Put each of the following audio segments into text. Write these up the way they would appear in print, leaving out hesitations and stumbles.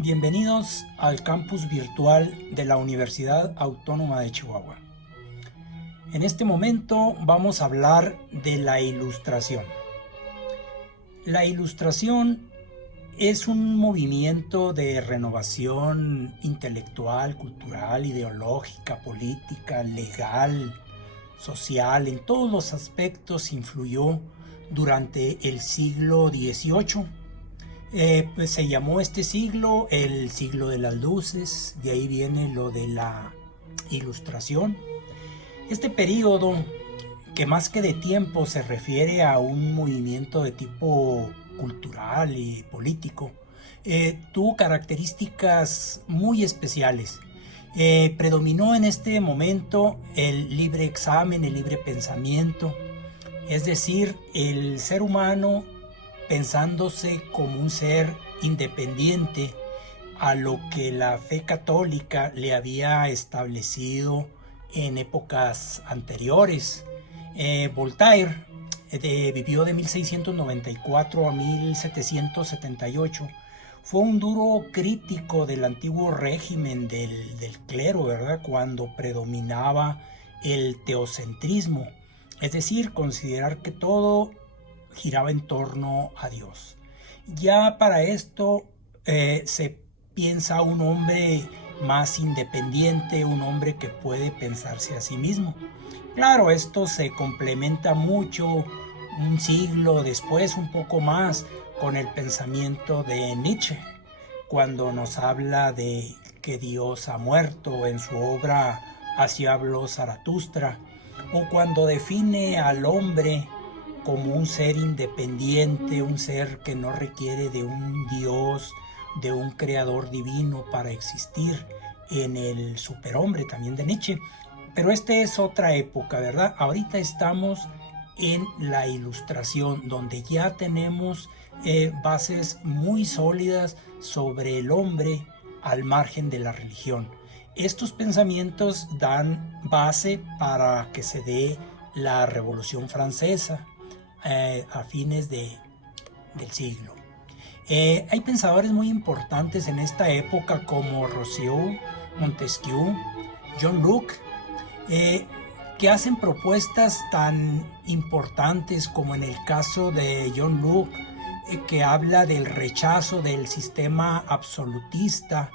Bienvenidos al campus virtual de la Universidad Autónoma de Chihuahua. En este momento vamos a hablar de la ilustración. La ilustración es un movimiento de renovación intelectual, cultural, ideológica, política, legal, social. En todos los aspectos influyó durante el siglo XVIII. Pues se llamó este siglo el siglo de las luces, de ahí viene lo de la ilustración. Este periodo, que más que de tiempo se refiere a un movimiento de tipo cultural y político, tuvo características muy especiales. Predominó en este momento el libre examen, el libre pensamiento, es decir, el ser humano pensándose como un ser independiente a lo que la fe católica le había establecido en épocas anteriores. Voltaire vivió de 1694 a 1778. Fue un duro crítico del antiguo régimen del clero, ¿verdad? Cuando predominaba el teocentrismo, es decir, considerar que todo giraba en torno a Dios. Ya para esto se piensa un hombre más independiente, un hombre que puede pensarse a sí mismo. Claro, esto se complementa mucho un siglo después, un poco más, con el pensamiento de Nietzsche, cuando nos habla de que Dios ha muerto en su obra Así habló Zaratustra, o cuando define al hombre como un ser independiente, un ser que no requiere de un Dios, de un creador divino para existir, en el superhombre también de Nietzsche. Pero esta es otra época, ¿verdad? Ahorita estamos en la ilustración, donde ya tenemos bases muy sólidas sobre el hombre al margen de la religión. Estos pensamientos dan base para que se dé la Revolución Francesa a fines del siglo. Hay pensadores muy importantes en esta época como Rousseau, Montesquieu, John Locke, que hacen propuestas tan importantes como en el caso de John Locke, que habla del rechazo del sistema absolutista,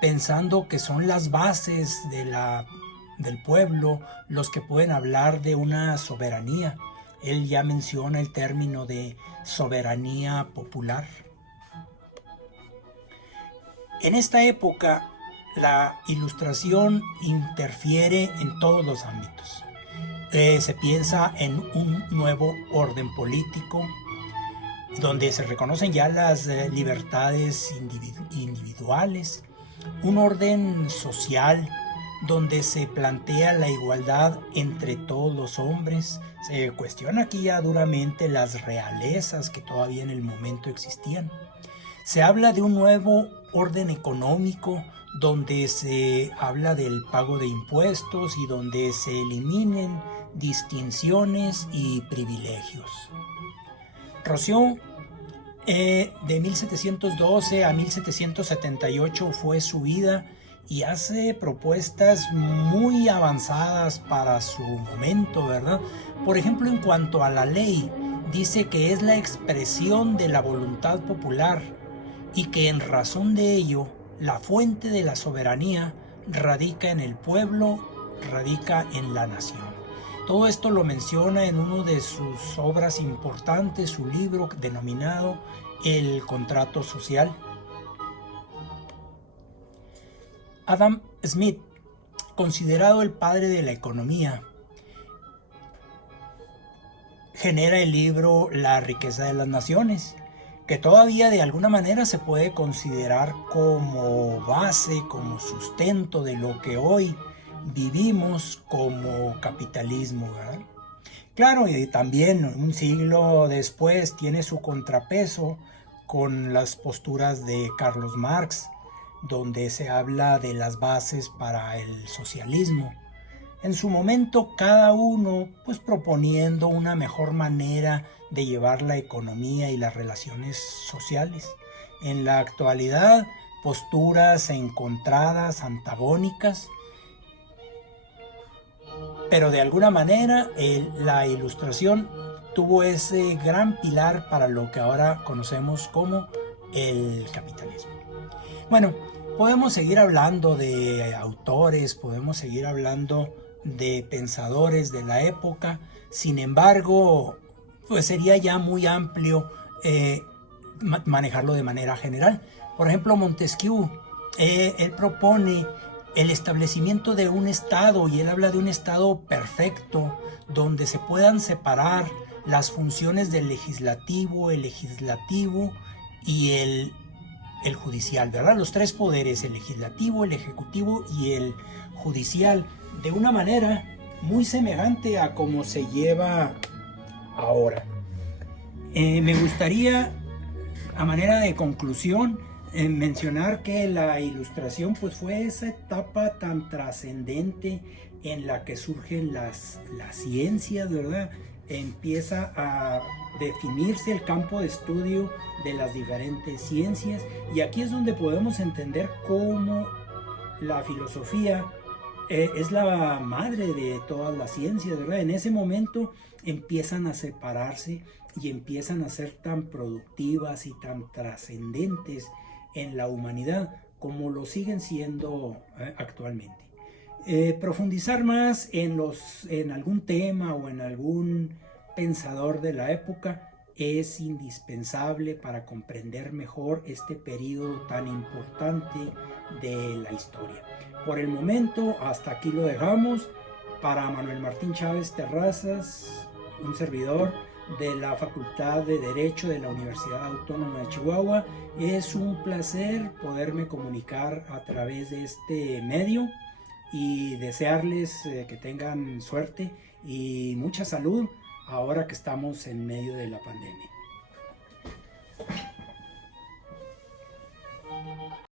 pensando que son las bases del pueblo los que pueden hablar de una soberanía. Él ya menciona el término de soberanía popular. En esta época, la ilustración interfiere en todos los ámbitos. Se piensa en un nuevo orden político, donde se reconocen ya las libertades individuales, un orden social donde se plantea la igualdad entre todos los hombres. Se cuestiona aquí ya duramente las realezas que todavía en el momento existían. Se habla de un nuevo orden económico donde se habla del pago de impuestos y donde se eliminen distinciones y privilegios. Rousseau, de 1712 a 1778 fue su vida, y hace propuestas muy avanzadas para su momento, ¿verdad? Por ejemplo, en cuanto a la ley, dice que es la expresión de la voluntad popular y que en razón de ello, la fuente de la soberanía radica en el pueblo, radica en la nación. Todo esto lo menciona en uno de sus obras importantes, su libro denominado El Contrato Social. Adam Smith, considerado el padre de la economía, genera el libro La riqueza de las naciones, que todavía de alguna manera se puede considerar como base, como sustento de lo que hoy vivimos como capitalismo, ¿verdad? Claro, y también un siglo después tiene su contrapeso con las posturas de Carlos Marx, donde se habla de las bases para el socialismo. En su momento, cada uno pues proponiendo una mejor manera de llevar la economía y las relaciones sociales. En la actualidad posturas encontradas, antagónicas, pero de alguna manera la Ilustración tuvo ese gran pilar para lo que ahora conocemos como el capitalismo. Bueno, podemos seguir hablando de autores, podemos seguir hablando de pensadores de la época, sin embargo, pues sería ya muy amplio manejarlo de manera general. Por ejemplo, Montesquieu, él propone el establecimiento de un estado, y él habla de un estado perfecto donde se puedan separar las funciones del legislativo y el judicial, ¿verdad? Los tres poderes, el legislativo, el ejecutivo y el judicial, de una manera muy semejante a cómo se lleva ahora. Me gustaría, a manera de conclusión, mencionar que la Ilustración pues fue esa etapa tan trascendente en la que surgen las ciencias, ¿verdad? Empieza a definirse el campo de estudio de las diferentes ciencias, y aquí es donde podemos entender cómo la filosofía es la madre de todas las ciencias, ¿verdad? En ese momento empiezan a separarse y empiezan a ser tan productivas y tan trascendentes en la humanidad como lo siguen siendo actualmente. Profundizar más en algún tema o en algún pensador de la época es indispensable para comprender mejor este periodo tan importante de la historia. Por el momento, hasta aquí lo dejamos. Para Manuel Martín Chávez Terrazas, un servidor de la Facultad de Derecho de la Universidad Autónoma de Chihuahua, es un placer poderme comunicar a través de este medio y desearles que tengan suerte y mucha salud ahora que estamos en medio de la pandemia.